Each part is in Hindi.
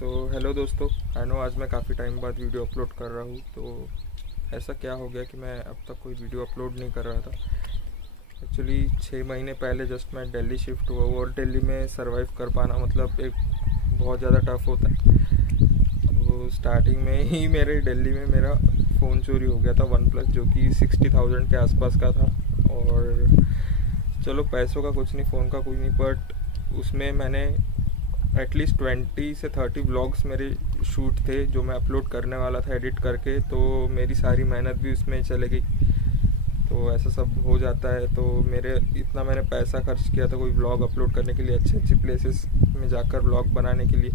हेलो दोस्तों, आई नो आज मैं काफ़ी टाइम बाद वीडियो अपलोड कर रहा हूँ। तो ऐसा क्या हो गया कि मैं अब तक कोई वीडियो अपलोड नहीं कर रहा था। एक्चुअली 6 महीने पहले जस्ट मैं दिल्ली शिफ्ट हुआ और दिल्ली में सरवाइव कर पाना मतलब एक बहुत ज़्यादा टफ होता है। तो स्टार्टिंग में ही मेरे दिल्ली में मेरा फ़ोन चोरी हो गया था, OnePlus, जो कि 60,000 के आसपास का था। और चलो पैसों का कुछ नहीं, फ़ोन का कुछ नहीं, बट उसमें मैंने एटलीस्ट 20 से 30 व्लॉग्स मेरे शूट थे जो मैं अपलोड करने वाला था एडिट करके। तो मेरी सारी मेहनत भी उसमें चले गई। तो ऐसा सब हो जाता है। तो मेरे इतना मैंने पैसा खर्च किया था कोई व्लॉग अपलोड करने के लिए, अच्छी अच्छी प्लेसेस में जाकर व्लॉग बनाने के लिए,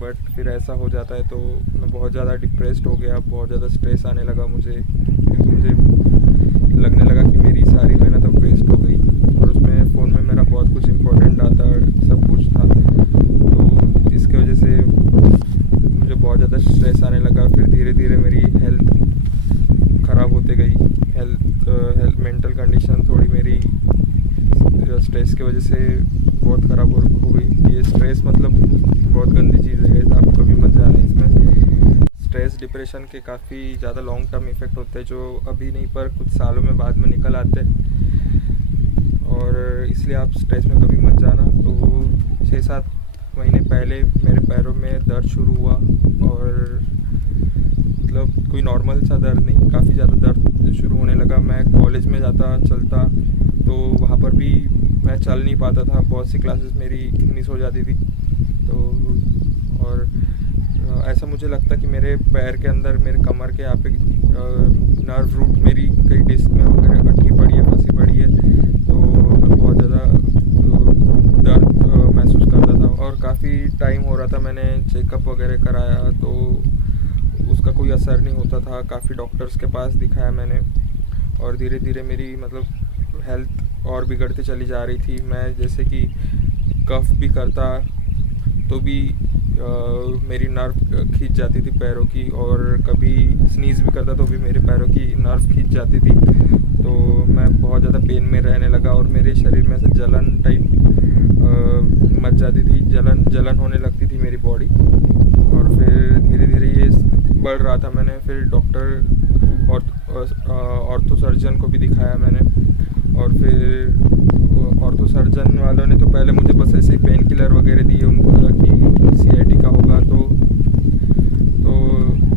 बट फिर ऐसा हो जाता है। तो मैं बहुत ज़्यादा डिप्रेस्ड हो गया, बहुत ज़्यादा स्ट्रेस आने लगा मुझे, क्योंकि मुझे लगने लगा कि मेरी सारी मेहनत अब वेस्ट हो गई। और उसमें फ़ोन में मेरा बहुत कुछ इंपॉर्टेंट डाटा सब कुछ था। तो इसके वजह से मुझे बहुत ज़्यादा स्ट्रेस आने लगा। फिर धीरे धीरे मेरी हेल्थ ख़राब होते गई। हेल्थ मेंटल कंडीशन थोड़ी मेरी स्ट्रेस की वजह से बहुत ख़राब हो गई। ये स्ट्रेस मतलब बहुत गंदी चीज़ है, आप कभी मत जाने इसमें। स्ट्रेस डिप्रेशन के काफ़ी ज़्यादा लॉन्ग टर्म इफ़ेक्ट होते हैं जो अभी नहीं पर कुछ सालों में बाद में निकल आते हैं। और इसलिए आप स्ट्रेस में कभी मत जाना। तो 6-7 महीने पहले मेरे पैरों में दर्द शुरू हुआ, और मतलब कोई नॉर्मल सा दर्द नहीं, काफ़ी ज़्यादा दर्द शुरू होने लगा। मैं कॉलेज में जाता चलता तो वहाँ पर भी मैं चल नहीं पाता था, बहुत सी क्लासेस मेरी मिस हो जाती थी। तो और ऐसा मुझे लगता कि मेरे पैर के अंदर, मेरे कमर के यहाँ पे नर्व रूट मेरी कई डिस्क में वगैरह अटकी पड़ी है, फंसी पड़ी है। तो मैं बहुत ज़्यादा दर्द महसूस करता था और काफ़ी टाइम हो रहा था। मैंने चेकअप वगैरह कराया तो उसका कोई असर नहीं होता था। काफ़ी डॉक्टर्स के पास दिखाया मैंने, और धीरे धीरे मेरी मतलब हेल्थ और बिगड़ते चली जा रही थी। मैं जैसे कि कफ भी करता तो भी मेरी नर्व खींच जाती थी पैरों की, और कभी स्नीज़ भी करता तो भी मेरे पैरों की नर्व खींच जाती थी। तो मैं बहुत ज़्यादा पेन में रहने लगा, और मेरे शरीर में ऐसे जलन टाइप मच जाती थी, जलन होने लगती थी मेरी बॉडी। और फिर धीरे धीरे ये बढ़ रहा था। मैंने फिर डॉक्टर ऑर्थो सर्जन को भी दिखाया मैंने, और फिर ऑर्थो सर्जन वालों ने तो पहले मुझे बस ऐसे ही पेन किलर वगैरह दिए। उनको लगा कि CID का होगा, तो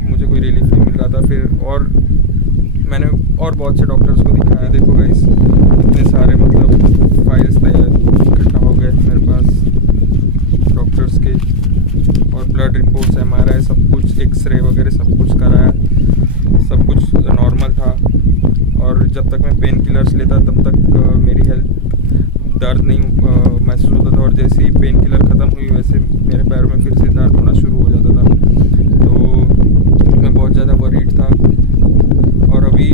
मुझे कोई रिलीफ नहीं मिल रहा था। फिर और मैंने और बहुत से डॉक्टर्स को दिखाया। देखो गाइस, इतने सारे मतलब फाइल्स इकट्ठा हो गए मेरे पास डॉक्टर्स के, और ब्लड रिपोर्ट्स, MRI, सब कुछ, एक्सरे वगैरह सब कुछ कराया। सब कुछ नॉर्मल था। और जब तक मैं पेन किलर्स लेता तब तक मेरी हेल्थ दर्द नहीं महसूस होता था, और जैसे ही पेन किलर ख़त्म हुई वैसे मेरे पैर में फिर से दर्द होना शुरू हो जाता था। तो मैं बहुत ज़्यादा वरीड था, और अभी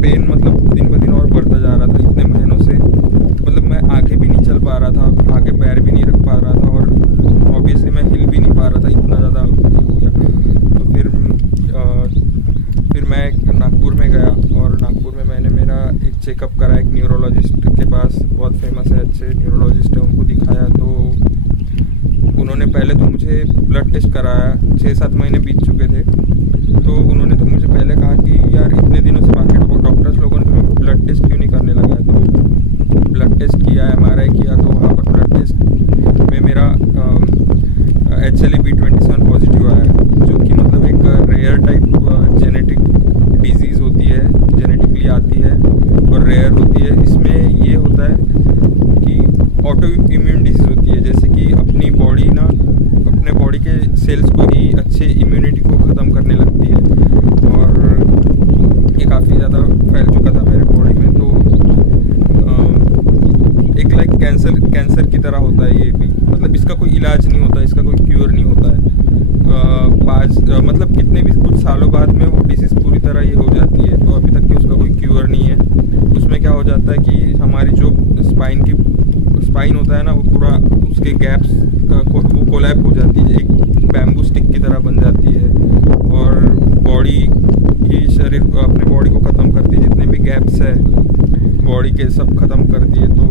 पेन मतलब दिन ब दिन और बढ़ता जा रहा था इतने महीनों से। मतलब मैं आगे भी नहीं चल पा रहा था, आगे पैर भी नहीं रख पा रहा था, और ऑब्वियसली मैं हिल भी नहीं पा रहा था, इतना ज़्यादा हो गया। तो फिर मैं नागपुर में गया, और नागपुर में मैंने मेरा एक चेकअप करा एक न्यूरोलॉजिस्ट के पास, बहुत फेमस है, अच्छे न्यूरोलॉजिस्ट है, उनको दिखाया। तो उन्होंने पहले तो मुझे ब्लड टेस्ट कराया। 6-7 महीने बीत चुके थे। तो उन्होंने तो मुझे पहले कहा कि यार इतने दिनों से बाकी डॉक्टर्स लोगों ने तुम्हें ब्लड टेस्ट क्यों नहीं करने लगा है। तो ब्लड टेस्ट किया, MRI किया, तो वहाँ पर ब्लड टेस्ट में मेरा HLA-B27 पॉजिटिव आया, जो कि मतलब एक रेयर टाइप जेनेटिक डिजीज़ होती है, जेनेटिकली आती है और रेयर होती है। इसमें ये होता है कि ऑटो इम्यून डिजीज़ होती है, जैसे कि अपनी बॉडी ना अपने बॉडी के सेल्स को ही अच्छे इम्यूनिटी को ख़त्म करने लगती है, और ये काफ़ी ज़्यादा फैल चुका था मेरे बॉडी में। तो एक लाइक कैंसर की तरह होता है ये भी। मतलब इसका कोई इलाज नहीं होता, इसका कोई क्योर नहीं होता है। मतलब कितने भी कुछ सालों बाद में वो डिसीज़ पूरी तरह ये हो जाती है। तो अभी तक कि उसका कोई क्योर नहीं है। उसमें क्या हो जाता है कि हमारी जो स्पाइन होता है ना, वो पूरा उसके गैप्स वो कोलैप हो जाती है, एक बैम्बू स्टिक की तरह बन जाती है, और बॉडी की शरीर अपने बॉडी को ख़त्म करती है। जितने भी गैप्स है बॉडी के सब ख़त्म कर दिए। तो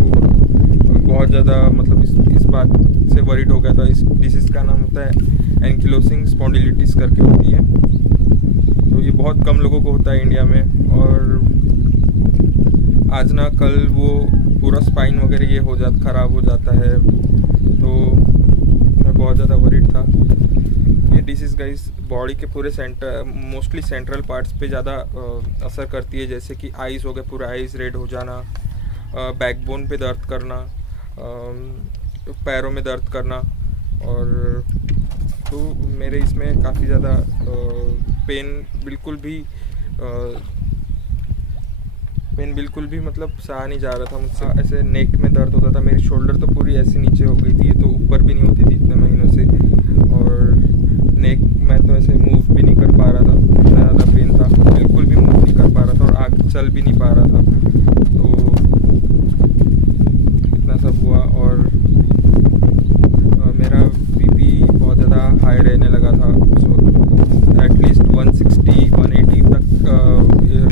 बहुत ज़्यादा मतलब इस बात से वरीड हो गया था। इस डिसीज़ का नाम होता है एंकिलोसिंग स्पॉन्डिलिटिस करके होती है। तो ये बहुत कम लोगों को होता है इंडिया में, और आज ना कल वो पूरा स्पाइन वगैरह ये ख़राब हो जाता है। तो मैं बहुत ज़्यादा वरीड था। ये डिसीज़ गाइस बॉडी के पूरे मोस्टली सेंट्रल पार्ट्स पे ज़्यादा असर करती है, जैसे कि आइज़ हो गए, पूरा आइज़ रेड हो जाना, बैकबोन पे दर्द करना, पैरों में दर्द करना। और तो मेरे इसमें काफ़ी ज़्यादा पेन बिल्कुल भी मतलब सहा नहीं जा रहा था मुझसे। ऐसे नेक में दर्द होता था, मेरी शोल्डर तो पूरी ऐसी नीचे हो गई थी, ये तो ऊपर भी नहीं होती थी इतने महीनों से। और नेक मैं तो ऐसे मूव भी नहीं कर पा रहा था, इतना ज़्यादा पेन था, बिल्कुल भी मूव नहीं कर पा रहा था, और आगे चल भी नहीं पा रहा था। तो इतना सब हुआ, और मेरा बीपी बहुत ज़्यादा हाई रहने लगा था उस वक्त। एटलीस्ट 160-180 तक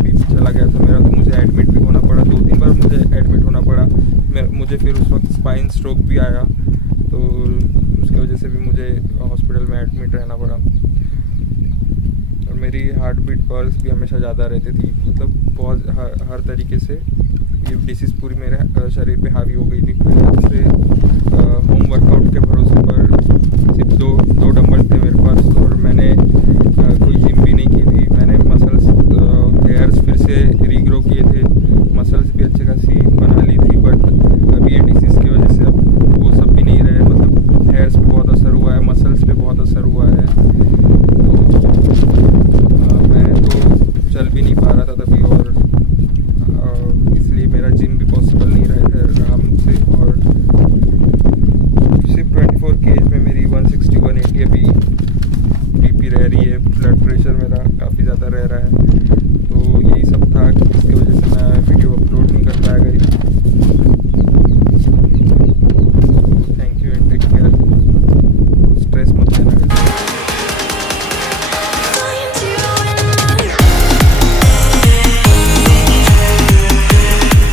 बीपी चला गया था मेरा। तो मुझे एडमिट भी होना पड़ा, 2-3 बार मुझे एडमिट होना पड़ा। मुझे फिर उस वक्त स्पाइन स्ट्रोक भी आया, तो उसकी वजह से भी मुझे हॉस्पिटल में एडमिट रहना पड़ा। और मेरी हार्ट बीट पल्स भी हमेशा ज़्यादा रहती थी, मतलब बहुत हर तरीके से ये डिसीज़ पूरी मेरे शरीर पे हावी हो गई थी। जैसे होम वर्कआउट के भरोसे पर सिर्फ दो डंबल थे मेरे पास, और मैंने कोई जिम भी नहीं की थी। मैंने मसल्स हेयर्स फिर से रीग्रो किए थे, मसल्स भी अच्छी खासी बना ली थी, बट अभी ये डिसीज़ की वजह से अब वो सब भी नहीं रहे। मतलब हेयर्स पे बहुत असर हुआ है, मसल्स पे बहुत असर हुआ है। तो मैं तो चल भी नहीं पा रहा था तभी, और इसलिए मेरा जिम भी पॉसिबल नहीं रहा मुझसे। और सिर्फ 24 की एज में मेरी 160-180 अभी बीपी रह रही है। ब्लड प्रेशर मेरा काफ़ी ज़्यादा रह रहा है।